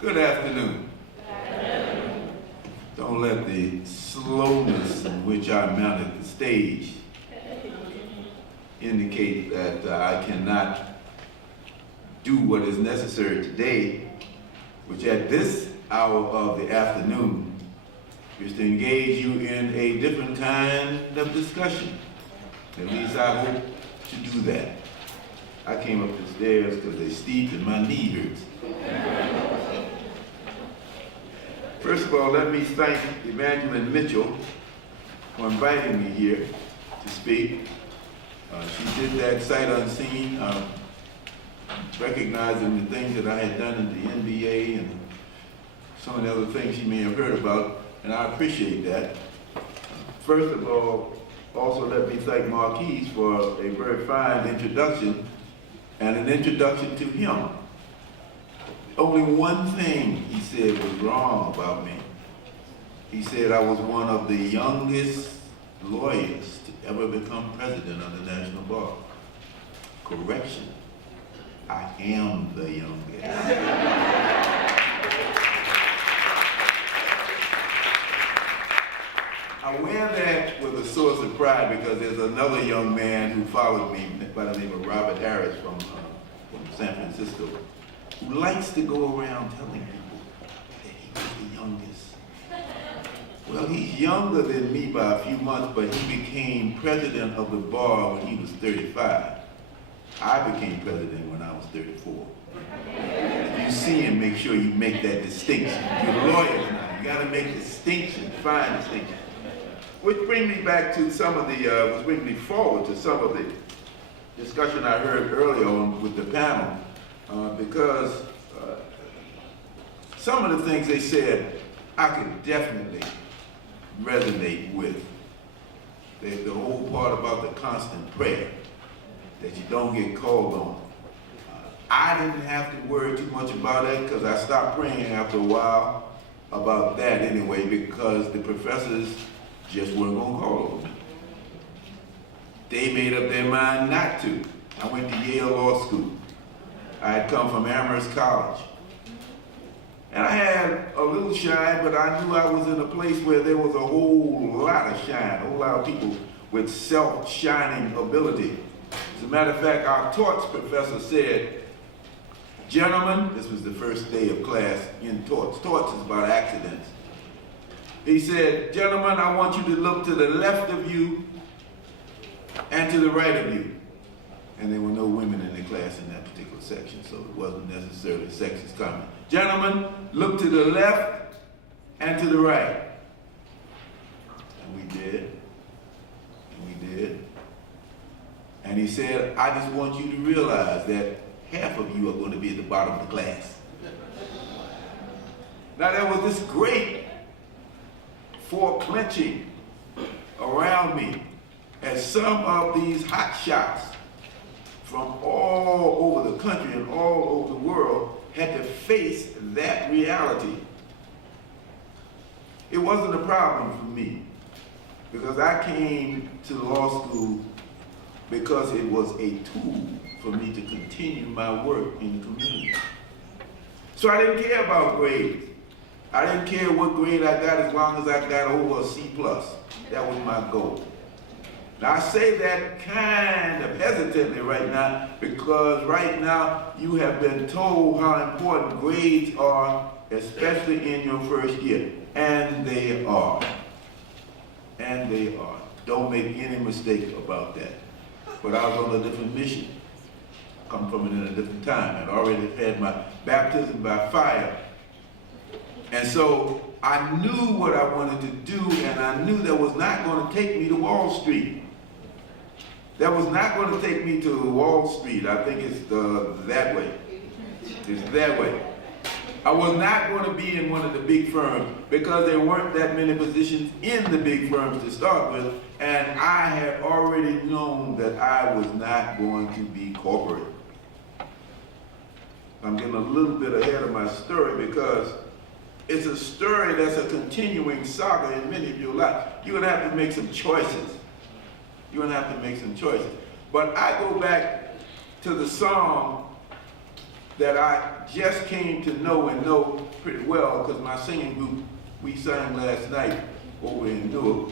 Good afternoon. Don't let the slowness in which I mounted the stage indicate that I cannot do what is necessary today, which at this hour of the afternoon is to engage you in a different kind of discussion. At least I hope to do that. I came up the stairs because they're steep and my knee hurts. First of all, let me thank Evangeline Mitchell for inviting me here to speak. She did that sight unseen, recognizing the things that I had done in the NBA and some of the other things she may have heard about, and I appreciate that. First of all, also let me thank Marquise for a very fine introduction and an introduction to him. Only one thing he said was wrong about me. He said I was one of the youngest lawyers to ever become president of the National Bar. Correction, I am the youngest. I wear that with a source of pride because there's another young man who followed me by the name of Robert Harris from San Francisco, who likes to go around telling people that he was the youngest. Well, he's younger than me by a few months, but he became president of the bar when he was 35. I became president when I was 34. If you see him, make sure you make that distinction. You're lawyers now. You gotta make distinctions, fine distinctions. Which brings me back to some of the, which brings me forward to some of the discussion I heard earlier on with the panel, because some of the things they said I could definitely resonate with. The whole part about the constant prayer, that you don't get called on. I didn't have to worry too much about it because I stopped praying after a while about that anyway, because the professors just weren't going to call on me. They made up their mind not to. I went to Yale Law School. I had come from Amherst College. And I had a little shine, but I knew I was in a place where there was a whole lot of shine, a whole lot of people with self-shining ability. As a matter of fact, our torts professor said, gentlemen, this was the first day of class in torts. Torts is about accidents. He said, gentlemen, I want you to look to the left of you and to the right of you. And there were no women in the class in that particular section, so it wasn't necessarily sexist comment. Gentlemen, look to the left and to the right. And we did. And we did. And he said, I just want you to realize that half of you are going to be at the bottom of the class. Now there was this great foreclenching around me as some of these hot shots from all over the country and all over the world had to face that reality. It wasn't a problem for me because I came to law school because it was a tool for me to continue my work in the community. So I didn't care about grades. I didn't care what grade I got as long as I got over a C+. That was my goal. Now I say that kind of hesitantly right now because right now you have been told how important grades are, especially in your first year. And they are. And they are. Don't make any mistake about that. But I was on a different mission. Come from it in a different time. I'd already had my baptism by fire. And so I knew what I wanted to do, and I knew that was not going to take me to Wall Street. That was not going to take me to Wall Street. I think it's that way. It's that way. I was not going to be in one of the big firms because there weren't that many positions in the big firms to start with, and I had already known that I was not going to be corporate. I'm getting a little bit ahead of my story because it's a story that's a continuing saga in many of your lives. You're going to have to make some choices. You're going to have to make some choices. But I go back to the song that I just came to know and know pretty well because my singing group, we sang last night over in Newark.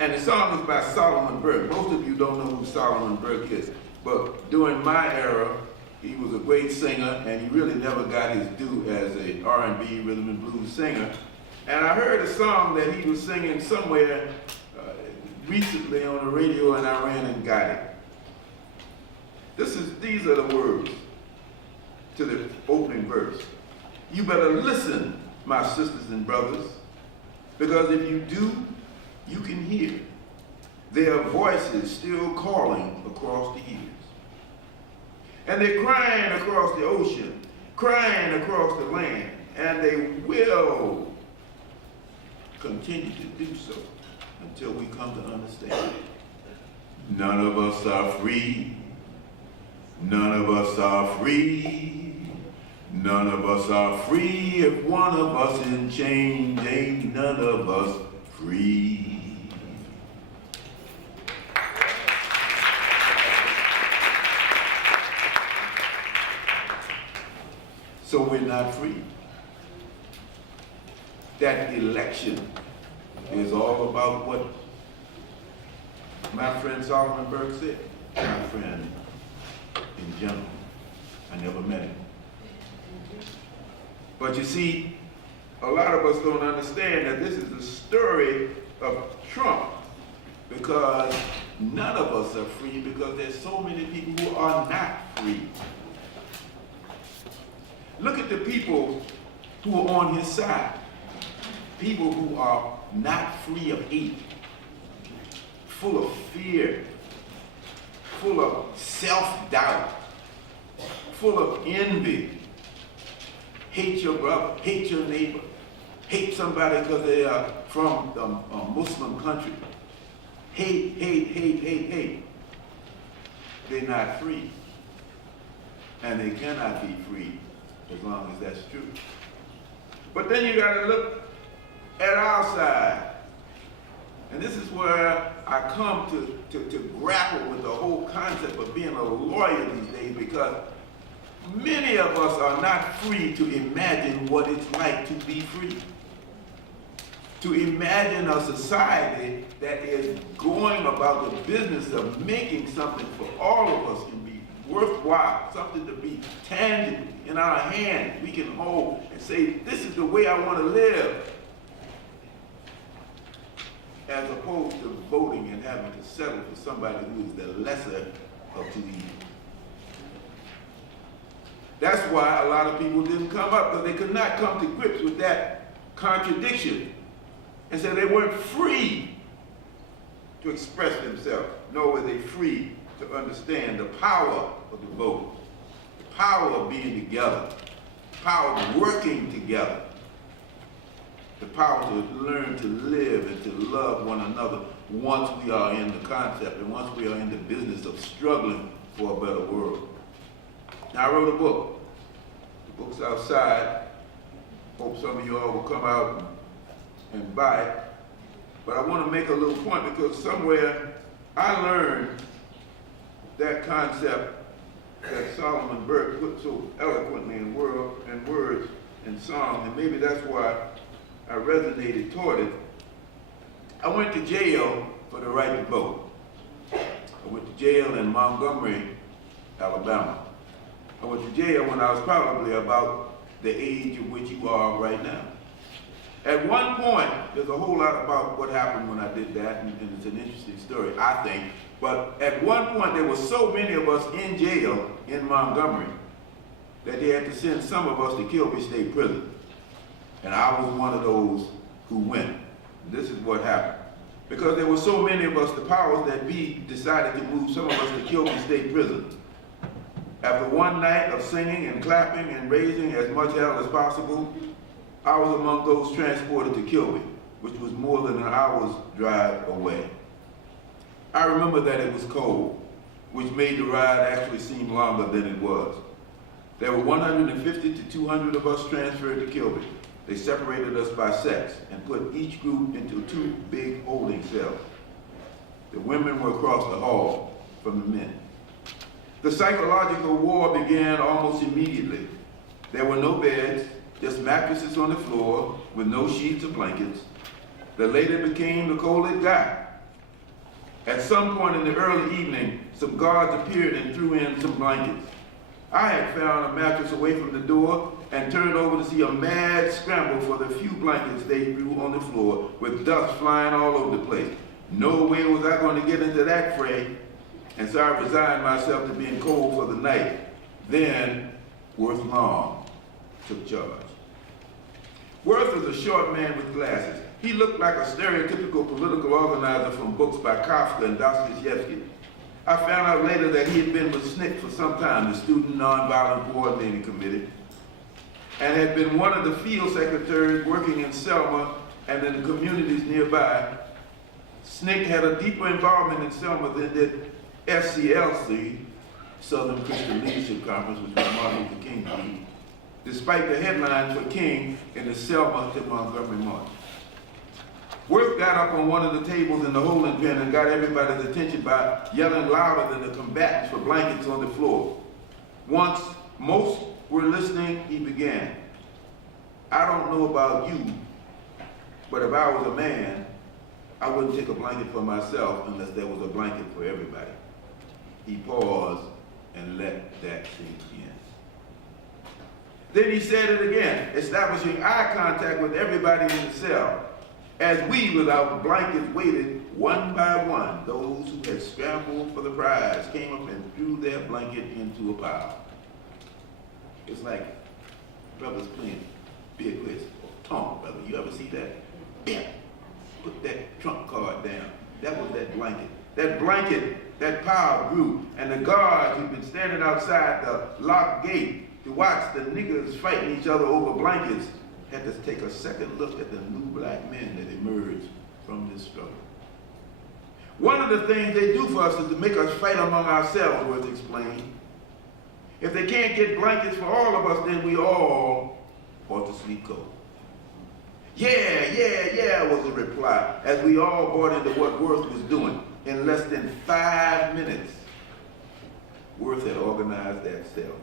And the song is by Solomon Burke. Most of you don't know who Solomon Burke is, but during my era, he was a great singer, and he really never got his due as a R&B rhythm and blues singer. And I heard a song that he was singing somewhere recently on the radio, and I ran and got it. These are the words to the opening verse. You better listen, my sisters and brothers, because if you do, you can hear their voices still calling across the years. And they're crying across the ocean, crying across the land, and they will continue to do so until we come to understand. None of us are free. None of us are free. None of us are free. If one of us in chains, ain't none of us free. So we're not free. That election is all about what my friend Solomon Burke said. My friend in general. I never met him. But you see, a lot of us don't understand that this is the story of Trump, because none of us are free because there's so many people who are not free. Look at the people who are on his side. People who are not free of hate, full of fear, full of self-doubt, full of envy. Hate your brother, hate your neighbor, hate somebody because they are from a Muslim country. Hate, hate, hate, hate, hate. They're not free. And they cannot be free as long as that's true. But then you got to look at our side. And this is where I come to grapple with the whole concept of being a lawyer these days, because many of us are not free to imagine what it's like to be free. To imagine a society that is going about the business of making something for all of us can be worthwhile, something to be tangible in our hands, we can hold and say, this is the way I want to live, as opposed to voting and having to settle for somebody who is the lesser of two evils. That's why a lot of people didn't come up, because they could not come to grips with that contradiction. And so they weren't free to express themselves, nor were they free to understand the power of the vote, the power of being together, the power of working together, the power to learn to live and to love one another once we are in the concept and once we are in the business of struggling for a better world. Now, I wrote a book. The book's outside. Hope some of you all will come out and buy it. But I want to make a little point, because somewhere I learned that concept that Solomon Burke put so eloquently in words and song, and maybe that's why I resonated toward it. I went to jail for the right to vote. I went to jail in Montgomery, Alabama. I went to jail when I was probably about the age of which you are right now. At one point, there's a whole lot about what happened when I did that, and it's an interesting story, I think. But at one point, there were so many of us in jail in Montgomery that they had to send some of us to Kilby State Prison. And I was one of those who went. This is what happened. Because there were so many of us, the powers that be decided to move some of us to Kilby State Prison. After one night of singing and clapping and raising as much hell as possible, I was among those transported to Kilby, which was more than an hour's drive away. I remember that it was cold, which made the ride actually seem longer than it was. There were 150 to 200 of us transferred to Kilby. They separated us by sex and put each group into 2 big holding cells. The women were across the hall from the men. The psychological war began almost immediately. There were no beds, just mattresses on the floor with no sheets or blankets. The later became the cold it got. At some point in the early evening, some guards appeared and threw in some blankets. I had found a mattress away from the door and turned over to see a mad scramble for the few blankets they threw on the floor with dust flying all over the place. No way was I going to get into that fray, and so I resigned myself to being cold for the night. Then Worth Long took charge. Worth was a short man with glasses. He looked like a stereotypical political organizer from books by Kafka and Dostoevsky. I found out later that he had been with SNCC for some time, the Student Nonviolent Coordinating Committee, and had been one of the field secretaries working in Selma and in the communities nearby. SNCC had a deeper involvement in Selma than did SCLC, Southern Christian Leadership Conference, which was Martin Luther King Week, despite the headlines for King in the Selma to Montgomery March. Worth got up on one of the tables in the holding pen and got everybody's attention by yelling louder than the combatants for blankets on the floor. Once most were listening, he began. I don't know about you, but if I was a man, I wouldn't take a blanket for myself unless there was a blanket for everybody. He paused and let that sink in. Then he said it again, establishing eye contact with everybody in the cell. As we, with our blankets, waited one by one, those who had scrambled for the prize came up and threw their blanket into a pile. It's like brothers playing big whist or tonk, brother. You ever see that? Yeah. Put that trump card down. That was that blanket. That blanket, that pile grew, and the guards who'd been standing outside the locked gate to watch the niggas fighting each other over blankets had to take a second look at the new black men that emerged from this struggle. One of the things they do for us is to make us fight among ourselves, Worth explained. If they can't get blankets for all of us, then we all ought to sleep cold. Yeah, was the reply, as we all bought into what Worth was doing. In less than 5 minutes, Worth had organized that cell.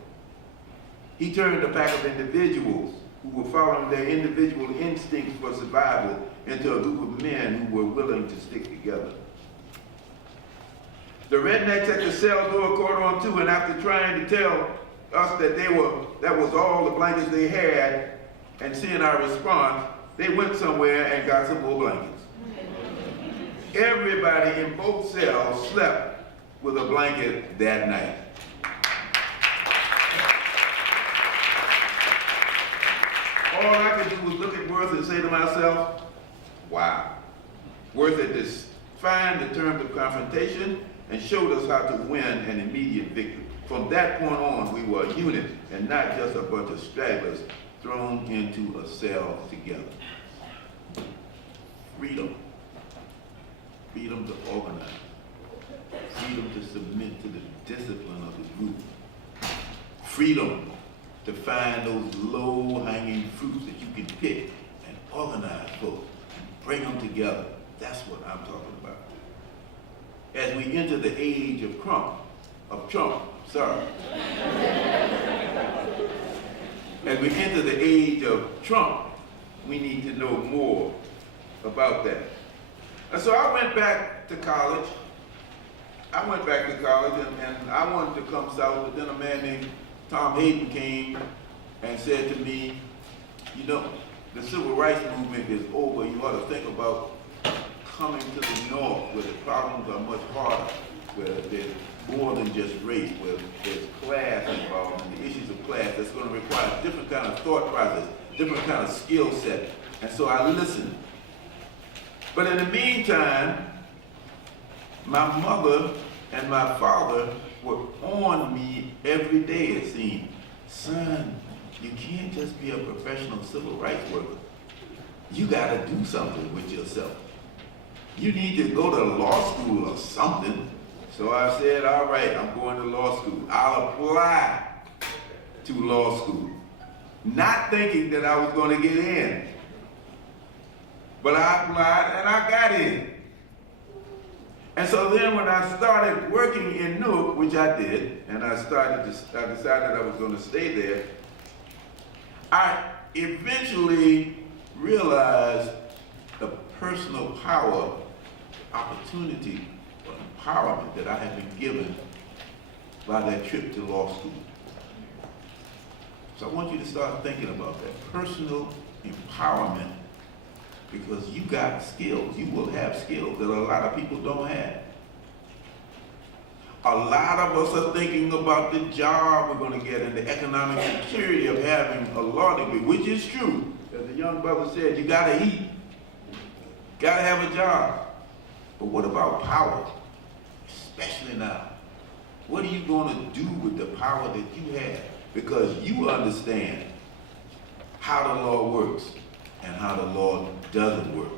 He turned a pack of individuals who were following their individual instincts for survival into a group of men who were willing to stick together. The rednecks at the cell door caught on too, and after trying to tell us that that was all the blankets they had, and seeing our response, they went somewhere and got some more blankets. Everybody in both cells slept with a blanket that night. All I could do was look at Worth and say to myself, wow. Worth had defined the terms of confrontation and showed us how to win an immediate victory. From that point on, we were a unit and not just a bunch of stragglers thrown into a cell together. Freedom. Freedom to organize. Freedom to submit to the discipline of the group. Freedom to find those low-hanging fruits that you can pick and organize folks and bring them together. That's what I'm talking about. As we enter the age of Trump, as we enter the age of Trump, we need to know more about that. And so I went back to college. and I wanted to come south, but then a man named Tom Hayden came and said to me, you know, the civil rights movement is over. You ought to think about coming to the north where the problems are much harder, where there's more than just race, where there's class involved, and the issues of class that's going to require a different kind of thought process, different kind of skill set. And so I listened. But in the meantime, my mother and my father were on me every day, it seemed. Son, you can't just be a professional civil rights worker. You got to do something with yourself. You need to go to law school or something. So I said, all right, I'm going to law school. I'll apply to law school. Not thinking that I was going to get in. But I applied and I got in. And so then when I started working in Newark, which I did, and I decided I was going to stay there, I eventually realized the personal power, opportunity, or empowerment that I had been given by that trip to law school. So I want you to start thinking about that personal empowerment, because you got skills. You will have skills that a lot of people don't have. A lot of us are thinking about the job we're going to get and the economic security of having a law degree, which is true. As the young brother said, you got to eat. Got to have a job. But what about power? Especially now. What are you going to do with the power that you have? Because you understand how the law works and how the law doesn't work.